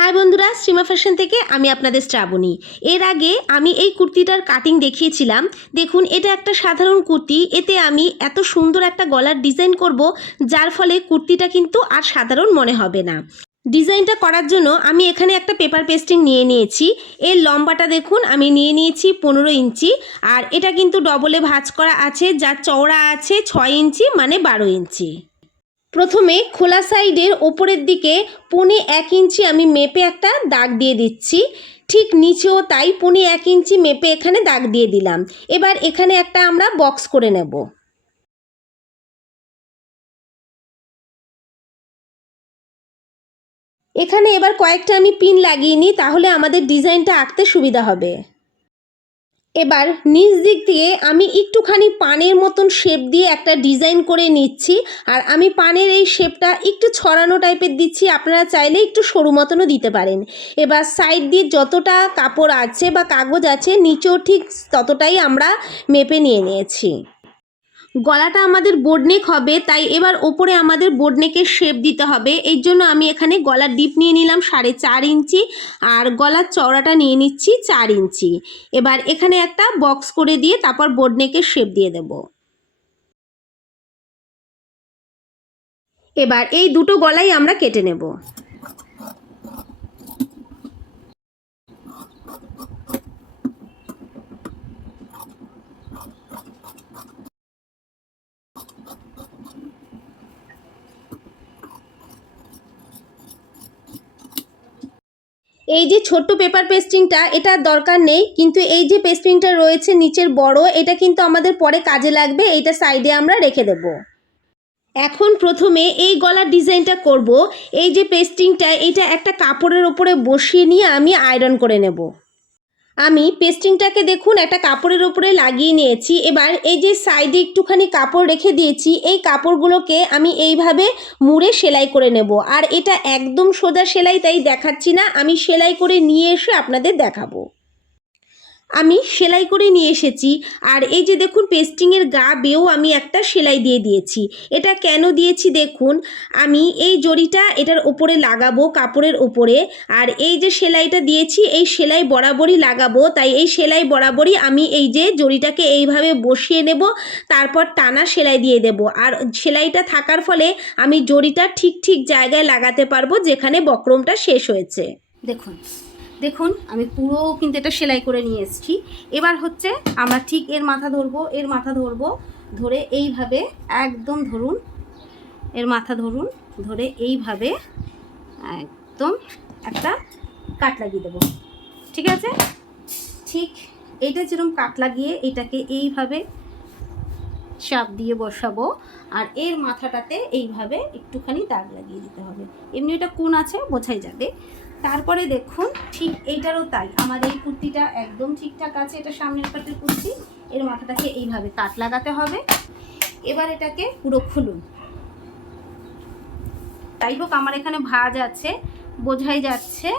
High বন্ধুরা, Srima fashion থেকে আমি আপনাদের শ্রাবণী। এর আগে আমি এই কুর্তিটার কাটিং দেখিয়েছিলাম। দেখুন, এটা একটা সাধারণ কুর্তি, এতে আমি এত সুন্দর একটা গলার ডিজাইন করব, যার ফলে কুর্তিটা কিন্তু আর সাধারণ মনে হবে না। ডিজাইনটা করার জন্য আমি এখানে একটা পেপার পেস্টিং নিয়ে নিয়েছি। এর লম্বাটা দেখুন, আমি নিয়ে নিয়েছি 15 ইঞ্চি, আর এটা কিন্তু ডবলে ভাঁজ করা আছে, যার চওড়া আছে 6 ইঞ্চি, মানে 12 ইঞ্চি। প্রথমে খোলা সাইডের ওপরের দিকে 1.25 ইঞ্চি আমি মেপে একটা দাগ দিয়ে দিচ্ছি। ঠিক নিচেও তাই 1.25 ইঞ্চি মেপে এখানে দাগ দিয়ে দিলাম। এবার এখানে একটা আমরা বক্স করে নেব। এখানে এবার কয়েকটা আমি পিন লাগিয়ে নিই, তাহলে আমাদের ডিজাইনটা আঁকতে সুবিধা হবে। এবার নিচ দিক দিয়ে আমি একটুখানি পানের মতন শেপ দিয়ে একটা ডিজাইন করে নিচ্ছি। আর আমি পানের এই শেপটা একটু ছড়ানো টাইপের দিচ্ছি, আপনারা চাইলে একটু সরু মতনও দিতে পারেন। এবার সাইড দিয়ে যতটা কাপড় আছে বা কাগজ আছে, নিচেও ঠিক ততটাই আমরা মেপে নিয়ে নিয়েছি। গলাটা আমাদের বোর্ডনেক হবে, তাই এবার ওপরে আমাদের বোর্ডনেকের শেপ দিতে হবে। এই জন্য আমি এখানে গলার ডিপ নিয়ে নিলাম 4.5 ইঞ্চি, আর গলার চওড়াটা নিয়ে নিচ্ছি 4 ইঞ্চি। এবার এখানে একটা বক্স করে দিয়ে তারপর বোর্ডনেকের শেপ দিয়ে দেব। এবার এই দুটো গলাই আমরা কেটে নেব। এই যে ছোট্ট পেপার পেস্টিংটা, এটার দরকার নেই, কিন্তু এই যে পেস্টিংটা রয়েছে নিচের বড়, এটা কিন্তু আমাদের পরে কাজে লাগবে। এইটা সাইডে আমরা রেখে দেব। এখন প্রথমে এই গলার ডিজাইনটা করব। এই যে পেস্টিংটা, এটা একটা কাপড়ের ওপরে বসিয়ে নিয়ে আমি আয়রন করে নেব। আমি পেস্টিংটাকে দেখুন একটা কাপড়ের উপরে লাগিয়ে নিয়েছি। এবার এই যে সাইডে একটুখানি কাপড় রেখে দিয়েছি, এই কাপড়গুলোকে আমি এইভাবে মুড়ে সেলাই করে নেব। আর এটা একদম সোজা সেলাই, তাই দেখাচ্ছি না, আমি সেলাই করে নিয়ে এসে আপনাদের দেখাবো। আমি সেলাই করে নিয়ে এসেছি। আর এই যে দেখুন, পেস্টিংয়ের গা বেয়েও আমি একটা সেলাই দিয়ে দিয়েছি। এটা কেন দিয়েছি দেখুন, আমি এই জড়িটা এটার ওপরে লাগাবো, কাপড়ের ওপরে। আর এই যে সেলাইটা দিয়েছি, এই সেলাই বরাবরই লাগাবো, তাই এই সেলাই বরাবরই আমি এই যে জড়িটাকে এইভাবে বসিয়ে নেব, তারপর টানা সেলাই দিয়ে দেব। আর সেলাইটা থাকার ফলে আমি জড়িটা ঠিক ঠিক জায়গায় লাগাতে পারবো, যেখানে বক্রমটা শেষ হয়েছে। দেখুন দেখুন, আমি পুরো কিন্তু এটা সেলাই করে নিয়ে এসেছি। এবার হচ্ছে আমরা ঠিক এর মাথা ধরবো, ধরে এইভাবে একদম ধরুন, এর মাথা ধরুন, ধরে এইভাবে একদম একটা কাট লাগিয়ে দেবো। ঠিক আছে, ঠিক এইটা যেরকম কাট লাগিয়ে এটাকে এইভাবে চাপ দিয়ে বসাবো। আর এর মাথাটাতে এইভাবে একটুখানি দাগ লাগিয়ে দিতে হবে। এমনি এটা কোণ আছে, বোঝাই যাবে। তারপরে দেখুন, ঠিক এইটারও তাই। আমার এই কুর্তিটা একদম ঠিকঠাক আছে, এটা সামনের পাটের কুর্তি। এর মাথাটাকে এইভাবে কাট লাগাতে হবে। এবার এটাকে পুরো খুলুন। যাই হোক, আমার এখানে ভাঁজ আছে, বোঝাই যাচ্ছে,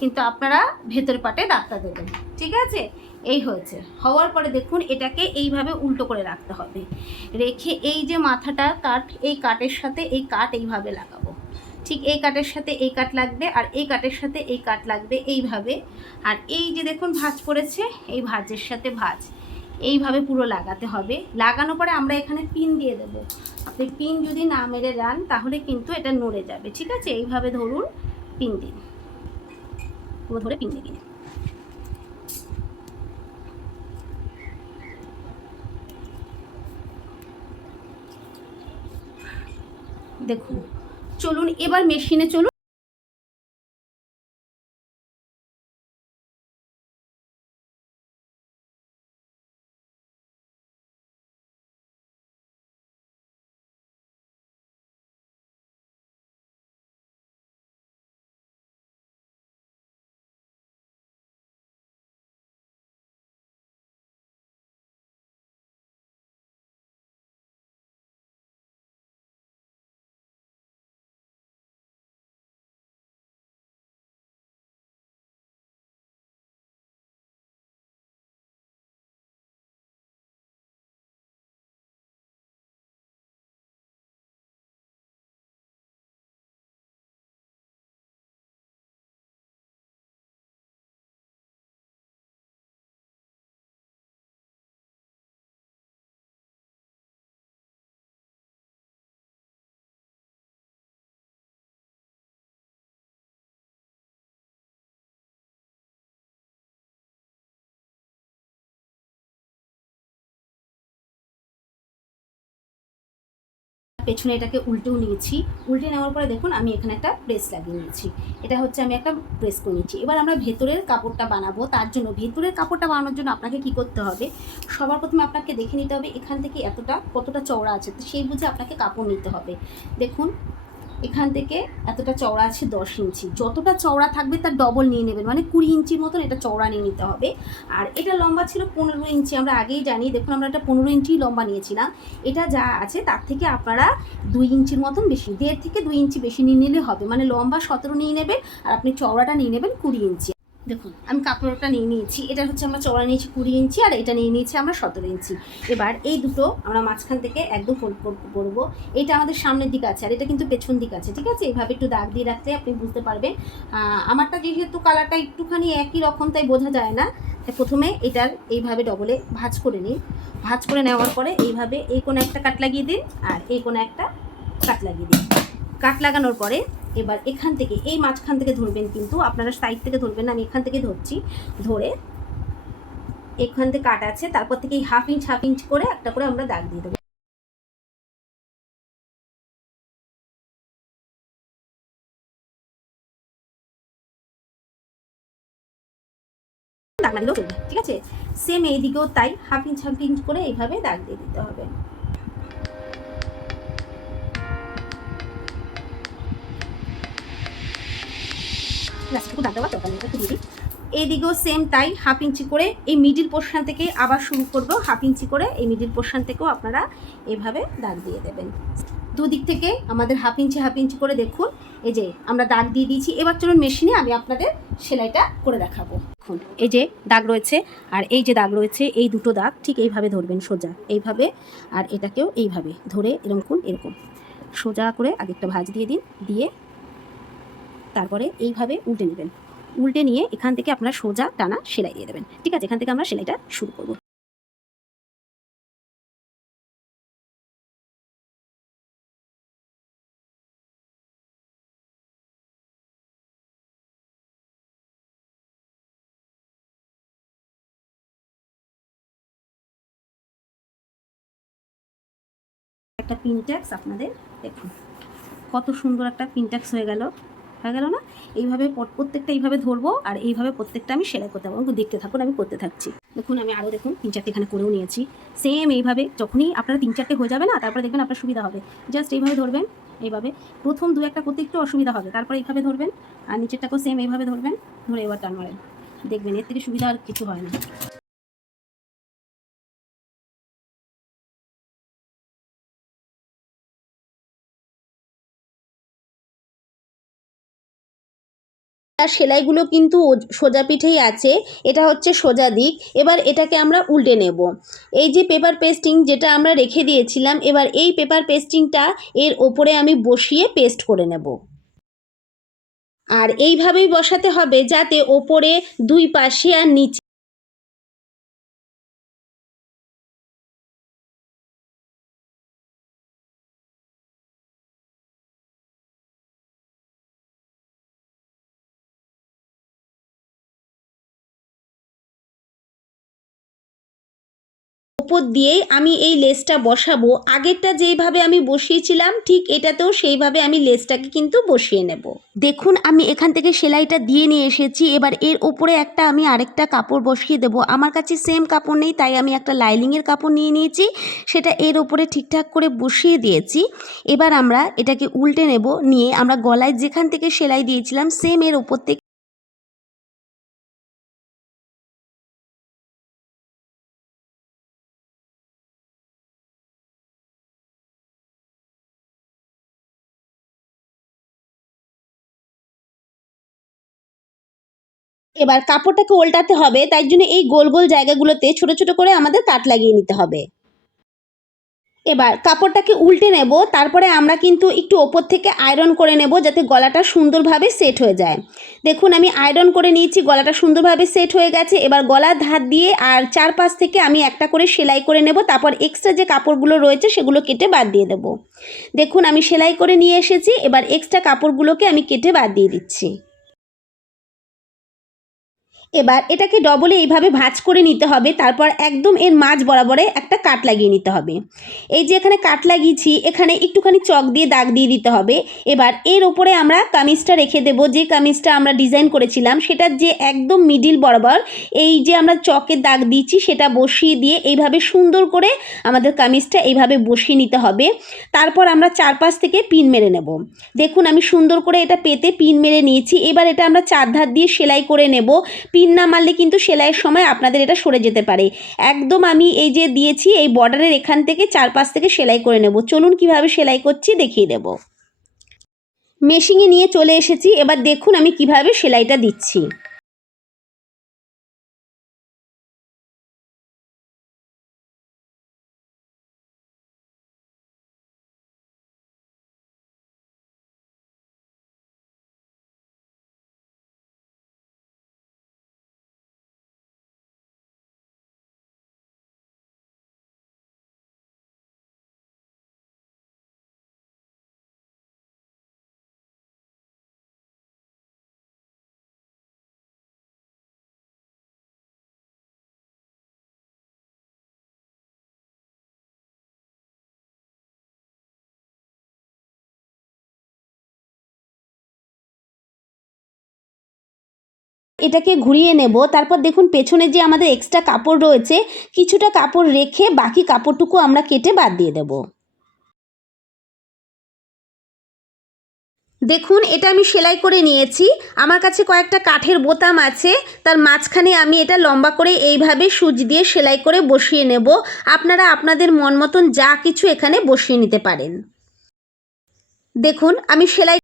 কিন্তু আপনারা ভেতর পাটে দাগটা দেবেন। ঠিক আছে, এই হয়েছে। হওয়ার পরে দেখুন, এটাকে এইভাবে উল্টো করে রাখতে হবে। রেখে এই যে মাথাটা কাট, এই কাটের সাথে এই কাট এইভাবে লাগাবো। ঠিক এই কাটের সাথে এই কাট লাগবে, আর এই কাটের সাথে এই কাট লাগবে, এইভাবে। আর এই যে দেখুন ভাঁজ পড়েছে, এই ভাঁজের সাথে ভাঁজ এইভাবে পুরো লাগাতে হবে। লাগানোর পরে আমরা এখানে পিন দিয়ে দেব। আপনি পিন যদি না মেরে যান, তাহলে কিন্তু এটা নড়ে যাবে। ঠিক আছে, এইভাবে ধরুন, পিন দিন, পুরো ধরে পিন দিয়ে দিন। দেখুন, চলুন এবার মেশিনে চলুন। পেছনে এটাকে উল্টেও নিয়েছি। উল্টে নেওয়ার পরে দেখুন আমি এখানে একটা প্রেস লাগিয়ে নিয়েছি। এটা হচ্ছে আমি একটা প্রেস করে নিচ্ছি। এবার আমরা ভেতরের কাপড়টা বানাবো। তার জন্য ভেতরের কাপড়টা বানানোর জন্য আপনাকে কি করতে হবে, সবার প্রথমে আপনাকে দেখে নিতে হবে এখান থেকে এতটা কতটা চওড়া আছে, তো সেই বুঝে আপনাকে কাপড় নিতে হবে। দেখুন এখান থেকে এতটা চওড়া আছে 10 ইঞ্চি, যতটা চওড়া থাকবে তার ডবল নিয়ে নেবেন, মানে 20 ইঞ্চির মতন এটা চওড়া নিয়ে নিতে হবে। আর এটা লম্বা ছিল 15 ইঞ্চি, আমরা আগেই জানি। দেখুন আমরা এটা 15 ইঞ্চি লম্বা নিয়েছিলাম। এটা যা আছে তার থেকে আপনারা 2 ইঞ্চির মতন বেশি, 1.5 থেকে 2 ইঞ্চি বেশি নিয়ে নিলে হবে, মানে লম্বা 17 নিয়ে নেবেন আর আপনি চওড়াটা নিয়ে নেবেন 20 ইঞ্চি। দেখুন আমি কাপড়টা নিয়ে নিয়েছি, এটা হচ্ছে আমরা চওড়া নিয়েছি 20 ইঞ্চি আর এটা নিয়ে নিয়েছি আমরা 17 ইঞ্চি। এবার এই দুটো আমরা মাঝখান থেকে একদম ফোল্ড করবো। এটা আমাদের সামনের দিক আছে আর এটা কিন্তু পেছন দিক আছে, ঠিক আছে। এইভাবে একটু দাগ দিয়ে রাখলে আপনি বুঝতে পারবেন। আমারটা যেহেতু কালারটা একটুখানি একই রকম তাই বোঝা যায় না, তাই প্রথমে এটার এইভাবে ডবলে ভাঁজ করে নিন। ভাঁজ করে নেওয়ার পরে এইভাবে এই কোণে একটা কাট লাগিয়ে দিন আর এই কোণে একটা কাট লাগিয়ে দিন। কাট লাগানোর পরে এবার এখান থেকে এই মাঝখান থেকে ধরবেন, কিন্তু আপনারা সাইড থেকে ধরবেন না, আমি এখান থেকে ধরছি। ধরে এখান থেকে কাট আছে, তারপর থেকে এই হাফ ইঞ্চ করে একটা করে আমরা দাগ দিয়ে দেবো। দাগ না দিলেও চলবে, ঠিক আছে। সেম এই দিকেও তাই হাফ ইঞ্চ করে এইভাবে দাগ দিয়ে দিতে হবে। লাস্টটুকু দাগ দেওয়ার দরকার নেই, একটু দিয়ে দিই। এইদিকেও সেম তাই হাফ ইঞ্চি করে এই মিডিল পোর্শন থেকে আবার শুরু করবো। হাফ ইঞ্চি করে এই মিডিল পোর্শন থেকেও আপনারা এইভাবে দাগ দিয়ে দেবেন। দুদিক থেকে আমাদের হাফ ইঞ্চি করে দেখুন এই যে আমরা দাগ দিয়ে দিয়েছি। এবার চলুন মেশিনে আমি আপনাদের সেলাইটা করে দেখাবো। দেখুন এই যে দাগ রয়েছে আর এই যে দাগ রয়েছে, এই দুটো দাগ ঠিক এইভাবে ধরবেন সোজা এইভাবে, আর এটাকেও এইভাবে ধরে এরকম সোজা করে আগে একটা ভাঁজ দিয়ে দিন, দিয়ে তারপরে এইভাবে উল্টে নেবেন। উল্টে নিয়ে এখান থেকে আপনারা সোজা টানা সেলাই দিয়ে দেবেন, ঠিক আছে। এখান থেকে আমরা সেলাইটা শুরু করব। একটা পিনট্যাক্স আপনাদের দেখুন কত সুন্দর একটা পিনট্যাক্স হয়ে গেল না। এইভাবে প্রত্যেকটা এইভাবে ধরবো আর এইভাবে প্রত্যেকটা আমি সেলাই করতে পারবো। দেখতে থাকুন, আমি করতে থাকছি। দেখুন আমি আরও দেখুন 3-4টে এখানে করেও নিয়েছি। সেম এইভাবে যখনই আপনারা 3-4টে হয়ে যাবে না, তারপরে দেখবেন আপনার সুবিধা হবে। জাস্ট এইভাবে ধরবেন, এইভাবে প্রথম 2-1টা করতে একটু অসুবিধা হবে, তারপরে এইভাবে ধরবেন আর নিচেরটাকেও সেম এইভাবে ধরবেন, ধরে এবার টান মারেন। দেখবেন এর থেকে সুবিধা আর কিছু হয় না। সেলাইগুলো কিন্তু সোজা পিঠেই আছে, এটা হচ্ছে সোজা দিক। এবার এটাকে আমরা উল্টে নেব। এই যে পেপার পেস্টিং যেটা আমরা রেখে দিয়েছিলাম, এবার এই পেপার পেস্টিংটা এর ওপরে আমি বসিয়ে পেস্ট করে নেব। আর এইভাবেই বসাতে হবে যাতে ওপরে দুই পাশে আর নিচে ওপর দিয়েই আমি এই লেসটা বসাবো। আগেরটা যেইভাবে আমি বসিয়েছিলাম ঠিক এটাতেও সেইভাবে আমি লেসটাকে কিন্তু বসিয়ে নেব। দেখুন আমি এখান থেকে সেলাইটা দিয়ে নিয়ে এসেছি। এবার এর ওপরে একটা আমি আরেকটা কাপড় বসিয়ে দেব। আমার কাছে সেম কাপড় নেই, তাই আমি একটা লাইনিংয়ের কাপড় নিয়ে নিয়েছি, সেটা এর ওপরে ঠিকঠাক করে বসিয়ে দিয়েছি। এবার আমরা এটাকে উল্টে নেব, নিয়ে আমরা গলায় যেখান থেকে সেলাই দিয়েছিলাম সেম এর ওপর থেকে এবার কাপড়টাকে উল্টাতে হবে, তাই জন্য এই গোল গোল জায়গাগুলোতে ছোট ছোট করে আমাদের কাট লাগিয়ে নিতে হবে। এবার কাপড়টাকে উল্টে নেব, তারপরে আমরা কিন্তু একটু ওপর থেকে আয়রন করে নেব যাতে গলাটা সুন্দরভাবে সেট হয়ে যায়। দেখুন আমি আয়রন করে নিয়েছি, গলাটা সুন্দরভাবে সেট হয়ে গেছে। এবার গলার ধার দিয়ে আর চারপাশ থেকে আমি একটা করে সেলাই করে নেব, তারপর এক্সট্রা যে কাপড়গুলো রয়েছে সেগুলো কেটে বাদ দিয়ে দেব। দেখুন আমি সেলাই করে নিয়ে এসেছি, এবার এক্সট্রা কাপড়গুলোকে আমি কেটে বাদ দিয়ে দিচ্ছি। এবার এটাকে ডবলে এইভাবে ভাঁজ করে নিতে হবে, তারপর একদম এর মাঝ বরাবরে একটা কাট লাগিয়ে নিতে হবে। এই যে এখানে কাট লাগিয়েছি, এখানে একটুখানি চক দিয়ে দাগ দিয়ে দিতে হবে। এবার এর ওপরে আমরা কামিজটা রেখে দেব, যে কামিজটা আমরা ডিজাইন করেছিলাম সেটার যে একদম মিডিল বরাবর এই যে আমরা চকের দাগ দিয়েছি সেটা বসিয়ে দিয়ে এইভাবে সুন্দর করে আমাদের কামিজটা এইভাবে বসিয়ে নিতে হবে। তারপর আমরা চারপাশ থেকে পিন মেরে নেব। দেখুন আমি সুন্দর করে এটা পেতে পিন মেরে নিয়েছি। এবার এটা আমরা চারধার দিয়ে সেলাই করে নেব। পিন না মারলে কিন্তু সেলাইয়ের সময় আপনাদের এটা সরে যেতে পারে। একদম আমি এই যে দিয়েছি এই বর্ডারের এখান থেকে চারপাশ থেকে সেলাই করে নেব। চলুন কিভাবে সেলাই করছি দেখিয়ে দেব। মেশিনে নিয়ে চলে এসেছি, এবার দেখুন আমি কিভাবে সেলাইটা দিচ্ছি। এটাকে ঘুরিয়ে নেব। তারপর দেখুন পেছনে যে আমাদের এক্সট্রা কাপড় রয়েছে, কিছুটা কাপড় রেখে বাকি কাপড়টুকু আমরা কেটে বাদ দিয়ে দেব। দেখুন এটা আমি সেলাই করে নিয়েছি। আমার কাছে কয়েকটা কাঠের বোতাম আছে, তার মাঝখানে আমি এটা লম্বা করে এইভাবে সুচ দিয়ে সেলাই করে বসিয়ে নেব। আপনারা আপনাদের মন মতন যা কিছু এখানে বসিয়ে নিতে পারেন। দেখুন আমি সেলাই